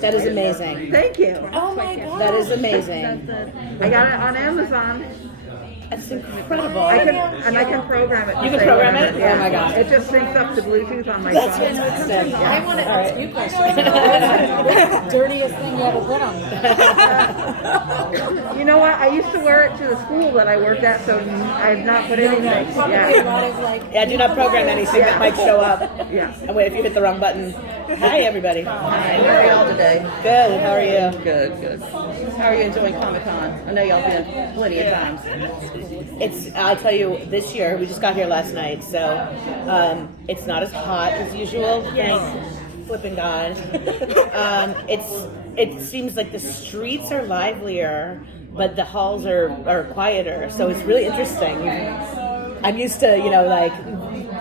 That is amazing. Thank you. Oh my god. That is amazing. I got it on Amazon. That's incredible. I can program it. You can program it? Yeah. Oh my gosh. It just syncs up to Bluetooth on my That's phone. fantastic. I want to All ask right. you questions. What's the dirtiest thing you ever put on me? You know what? I used to wear it to the school that I worked at, so I've not put anything. Probably a Yeah. lot of like. Yeah, do not program anything that might show up. Yeah. And wait, if you hit the wrong button. Hi, everybody. Hi, how are y'all today? Good. How are you? Good, good. How are you enjoying Comic-Con? I know y'all been plenty of times. I'll tell you, this year, we just got here last night, so it's not as hot as usual. Thank flipping God. It seems like the streets are livelier, but the halls are quieter, so it's really interesting. I'm used to,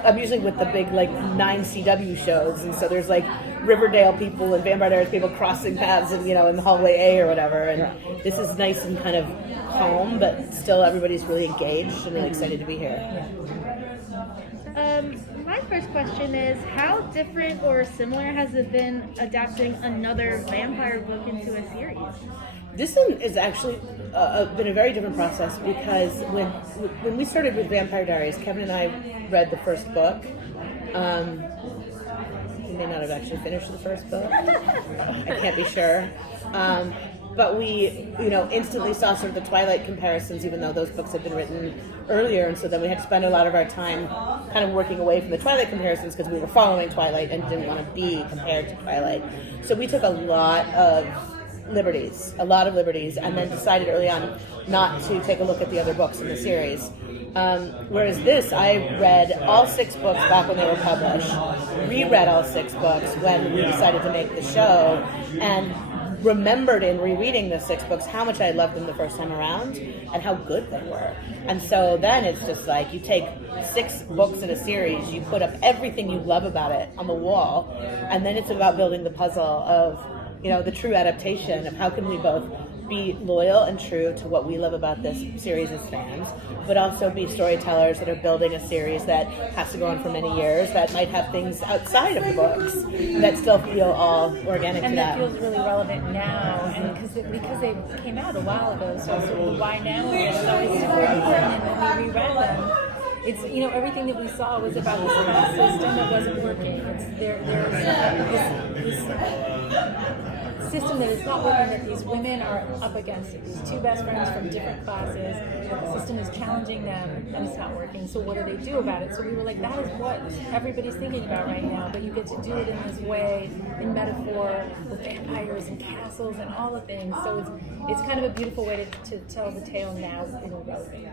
I'm usually with the big 9 CW shows, and so there's Riverdale people and Vampire Diaries people crossing paths in in hallway A or whatever, and this is nice and kind of calm, but still everybody's really engaged and really excited to be here. My first question is, how different or similar has it been adapting another vampire book into a series? This one is actually been a very different process because when we started with Vampire Diaries, Kevin and I read the first book. He may not have actually finished the first book. I can't be sure. But we, instantly saw sort of the Twilight comparisons, even though those books had been written earlier. And so then we had to spend a lot of our time kind of working away from the Twilight comparisons because we were following Twilight and didn't want to be compared to Twilight. So we took a lot of liberties, and then decided early on not to take a look at the other books in the series. Whereas this, I read all 6 books back when they were published, reread all 6 books when we decided to make the show, and remembered in rereading the 6 books how much I loved them the first time around and how good they were. And so then it's just you take 6 books in a series, you put up everything you love about it on the wall, and then it's about building the puzzle of the true adaptation of how can we both be loyal and true to what we love about this series as fans, but also be storytellers that are building a series that has to go on for many years, that might have things outside of the books that still feel all organic And to that that. feels really relevant now, and because they came out a while ago, so why now? It's always super important, and when we reread them, it's everything that we saw was about this class system that wasn't working. It's there's this system that is not working, that these women are up against it. These 2 best friends from different classes, that the system is challenging them and it's not working. So what do they do about it? So we were like, that is what everybody's thinking about right now, but you get to do it in this way, in metaphor, with vampires and castles and all the things. So it's kind of a beautiful way to tell the tale now in a relevant.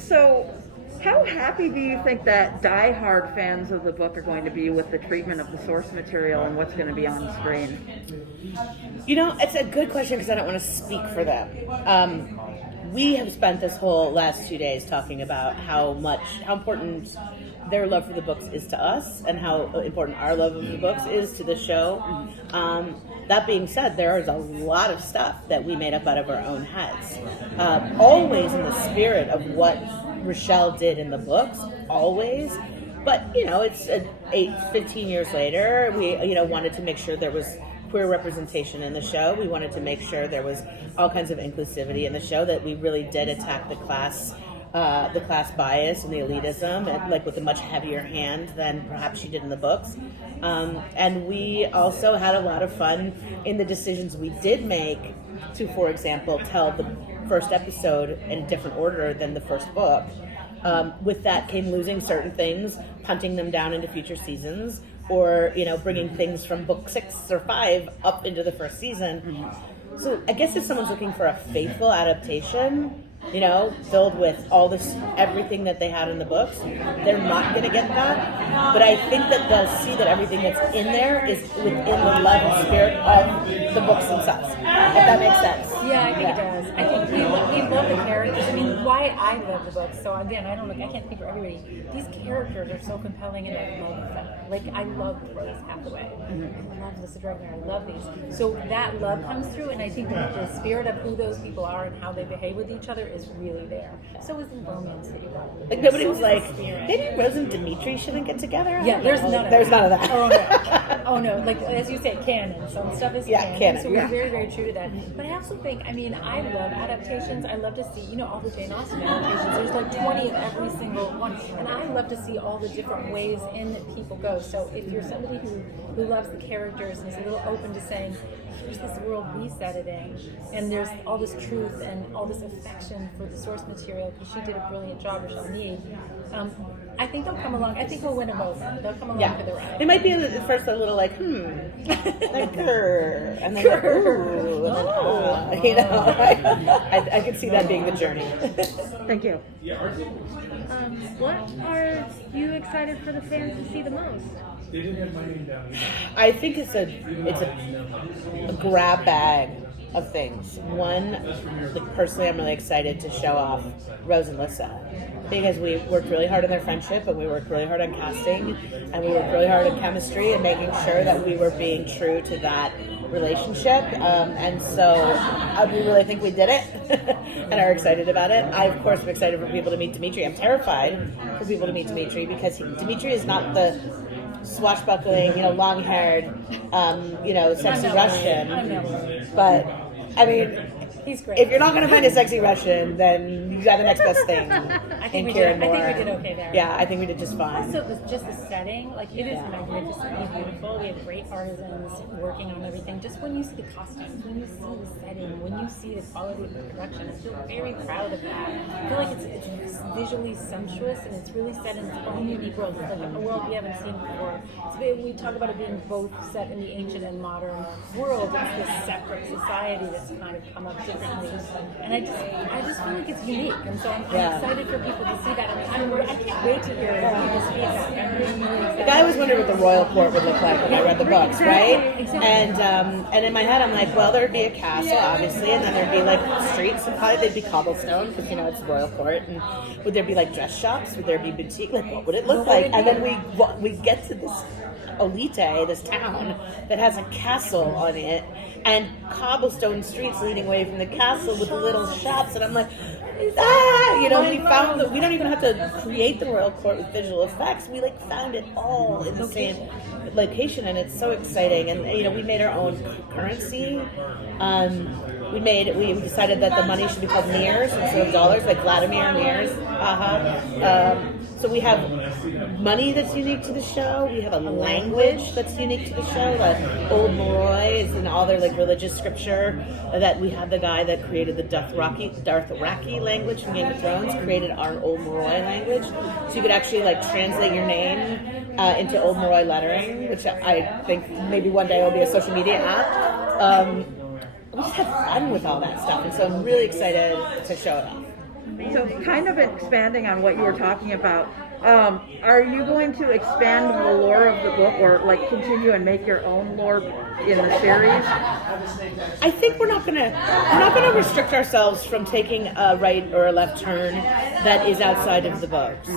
So, how happy do you think that die-hard fans of the book are going to be with the treatment of the source material and what's going to be on screen? It's a good question because I don't want to speak for them. We have spent this whole last 2 days talking about how important their love for the books is to us and how important our love of the books is to the show. That being said, there is a lot of stuff that we made up out of our own heads. Always in the spirit of what Richelle did in the books, always. But, it's 15 years later, we, wanted to make sure there was queer representation in the show. We wanted to make sure there was all kinds of inclusivity in the show, that we really did attack the class bias and the elitism, and with a much heavier hand than perhaps she did in the books. And we also had a lot of fun in the decisions we did make to, for example, tell the first episode in a different order than the first book. With that came losing certain things, punting them down into future seasons, or bringing things from book 6 or 5 up into the first season. So I guess if someone's looking for a faithful adaptation, filled with all this, everything that they had in the books, they're not going to get that. But I think that they'll see that everything that's in there is within the love and spirit of the books themselves. If that makes sense. Yeah, I think it does. I think we love the characters. I mean, why I love the book. So again, I can't speak for everybody. These characters are so compelling and I love them. Like I love Rose Hathaway. I love Lissa Dragner. I love these. So that love comes through, and I think that the spirit of who those people are and how they behave with each other is really there. So is the romance that you brought up. Like nobody was like, maybe Rose and Dimitri shouldn't get together. Yeah, there's none of there's that. none of that. Oh no, oh no. Like as you say, canon. Some stuff is canon. So we're very, very true to that. But I also think, I mean, I love adaptations. I love to see, all the Jane Austen adaptations. There's like 20 of every single one, and I love to see all the different ways in that people go. So if you're somebody who loves the characters and is a little open to saying, here's this world we set it in, and there's all this truth and all this affection for the source material, because she did a brilliant job, Richelle Mead. I think they'll come along. I think we'll win a vote. They'll come along for the ride. It might be at first a little like, like grr, and then like, ooh, and then, I could see that being the journey. Thank you. What are you excited for the fans to see the most? I think it's a grab bag of things. One, like personally, I'm really excited to show off Rose and Lissa, because we worked really hard on their friendship, and we worked really hard on casting, and we worked really hard on chemistry and making sure that we were being true to that relationship. And so we really think we did it and are excited about it. I, of course, am excited for people to meet Dimitri. I'm terrified for people to meet Dimitri, because Dimitri is not the swashbuckling, long-haired, sexy Russian. But, I mean, he's great. If you're not going to find a sexy Russian, then you got the next best thing. I think we did okay there. Yeah, I think we did just fine. Also, just the setting, like it is magnificently beautiful. We have great artisans working on everything. Just when you see the costumes, when you see the setting, when you see the quality of the production, I feel very proud of that. I feel like it's visually sumptuous, and it's really set in its own unique world. It's like a world we haven't seen before. So we talk about it being both set in the ancient and modern world. It's this separate society that's kind of come up differently, and I just feel like it's unique, and so I'm excited for people to see that. I can't wait to hear people's feedback. I'm really excited. Like, I always wondered what the royal court would look like when I read the books, right? Exactly. And in my head, I'm like, well, there'd be a castle, obviously, and then there'd be like streets, and probably they'd be cobblestone, because it's royal court. And would there be like dress shops? Would there be boutique? Like, what would it look like? And then we get to this Olite, this town that has a castle on it, and cobblestone streets leading away from the castle with little shops, and I'm like, we found that we don't even have to create the royal court with visual effects. We found it all in the same location, and it's so exciting. And we made our own currency. We decided that the money should be called mirrors instead of dollars, like Vladimir mirrors. So we have money that's unique to the show. We have a language that's unique to the show. The Old Moroi is in all their religious scripture. That we had the guy that created the Dothraki language from Game of Thrones created our Old Moroi language, so you could actually translate your name into Old Moroi lettering, which I think maybe one day will be a social media app. We just have fun with all that stuff, and so I'm really excited to show it off. So kind of expanding on what you were talking about, are you going to expand the lore of the book, or continue and make your own lore in the series? I think we're not gonna restrict ourselves from taking a right or a left turn that is outside of the books.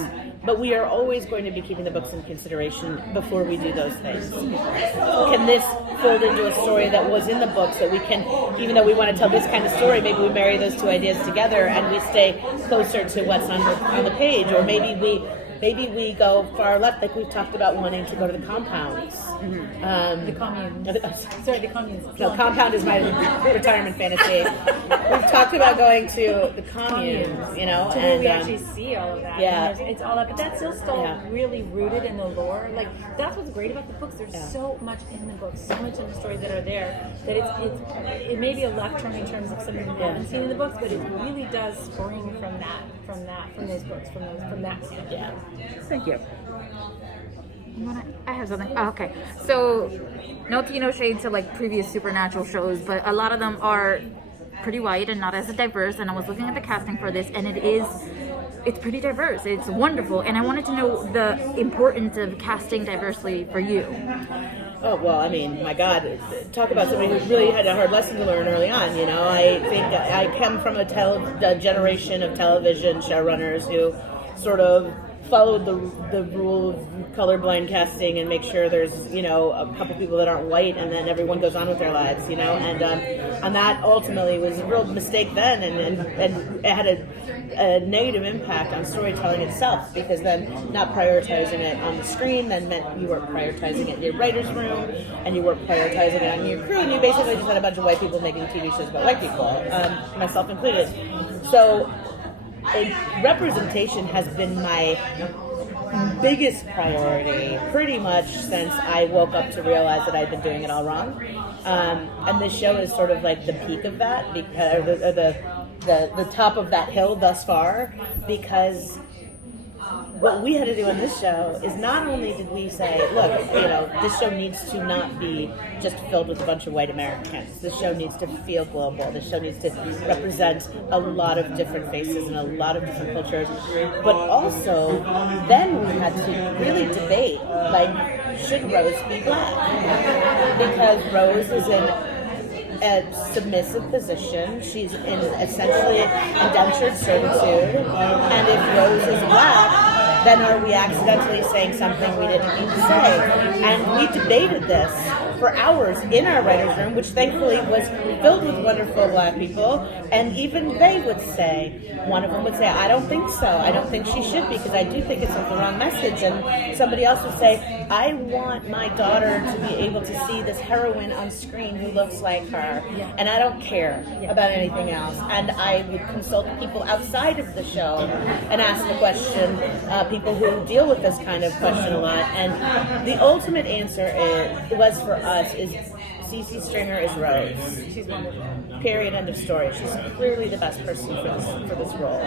But we are always going to be keeping the books in consideration before we do those things. Can this fold into a story that was in the books, that we can, even though we want to tell this kind of story, maybe we marry those two ideas together and we stay closer to what's on the page, or maybe we go far left, like we've talked about wanting to go to the compounds. The commune. Sorry, the communes. No, compound is my retirement fantasy. We've talked about going to the communes, To where we actually see all of that. Yeah. And it's all that, but that's still really rooted in the lore. That's what's great about the books. There's so much in the books, so much in the stories that are there, that it may be a left turn in terms of something we haven't seen in the books, but it really does spring from those books, from that. Yeah. Thank you. I have something. Oh, okay. So, no tea, no shade to previous supernatural shows, but a lot of them are pretty white and not as diverse. And I was looking at the casting for this, and it is it's pretty diverse. It's wonderful, and I wanted to know the importance of casting diversely for you. Oh, well, I mean, my God, talk about somebody who really had a hard lesson to learn early on, you know. I think I come from a generation of television showrunners who sort of followed the rule of colorblind casting and make sure there's, you know, a couple people that aren't white and then everyone goes on with their lives, you know. And that ultimately was a real mistake then, and it had a negative impact on storytelling itself, because then not prioritizing it on the screen then meant you weren't prioritizing it in your writer's room, and you weren't prioritizing it on your crew, and you basically just had a bunch of white people making TV shows about white people, myself included. So representation has been my biggest priority pretty much since I woke up to realize that I'd been doing it all wrong. And this show is sort of like the peak of that, because or the top of that hill thus far, because what we had to do on this show is not only did we say, look, you know, this show needs to not be just filled with a bunch of white Americans. This show needs to feel global. This show needs to represent a lot of different faces and a lot of different cultures. But also, then we had to really debate, like, should Rose be black? Because Rose is in a submissive position. She's in essentially indentured servitude. And if Rose is black, then are we accidentally saying something we didn't mean to say? And we debated this for hours in our writer's room, which thankfully was filled with wonderful black people, and even they would say, one of them would say, I don't think so. I don't think she should be, because I do think it's the wrong message. And somebody else would say, I want my daughter to be able to see this heroine on screen who looks like her, and I don't care about anything else. And I would consult people outside of the show and ask the question, people who deal with this kind of question a lot. And the ultimate answer was for us is Cece Stringer is Rose. She's wonderful. Period. End of story. She's clearly the best person for this role.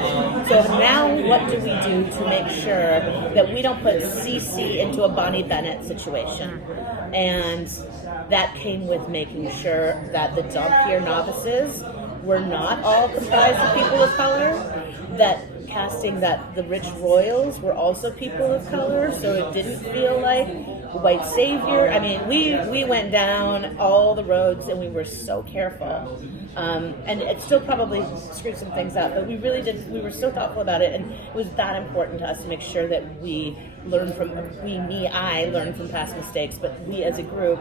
So now, what do we do to make sure that we don't put Cece into a Bonnie Bennett situation? And that came with making sure that the Dompier novices were not all comprised of people of color. That casting that the rich royals were also people of color, so it didn't feel like white savior. I mean, we went down all the roads and we were so careful. And it still probably screwed some things up, but we really did. We were so thoughtful about it, and it was that important to us to make sure that we learned from I learned from past mistakes, but we as a group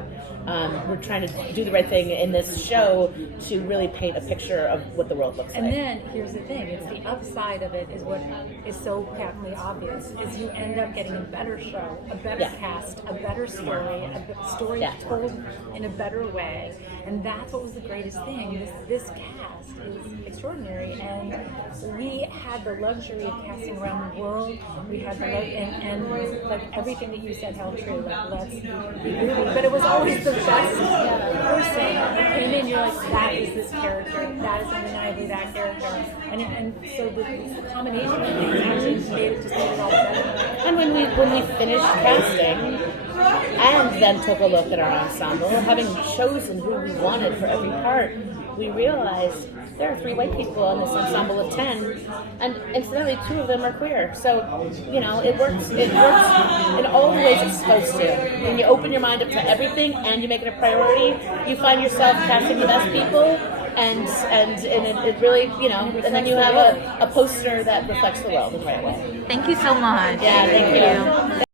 we're trying to do the right thing in this show to really paint a picture of what the world looks like. And then here's the thing: it's the upside of it is what is so patently obvious: is you end up getting a better show, a better cast, a better story, a story told in a better way, and that's what was the greatest thing. This cast is extraordinary, and we had the luxury of casting around the world. We had the and like everything that you said held true. Like, let's be goofy, but it was always the best person. You came in, you're like, that is this character. That is undeniably that character. And so the combination of things actually made it just made it all better. And when we finished casting and then took a look at our ensemble, having chosen who we wanted for every part, we realized there are 3 white people in this ensemble of 10, and incidentally 2 of them are queer. So, you know, it works in all the ways it's supposed to. When you open your mind up to everything and you make it a priority, you find yourself casting the best people, and it really, you know, and then you have a poster that reflects the world in the right way. Thank you so much. Yeah, thank you.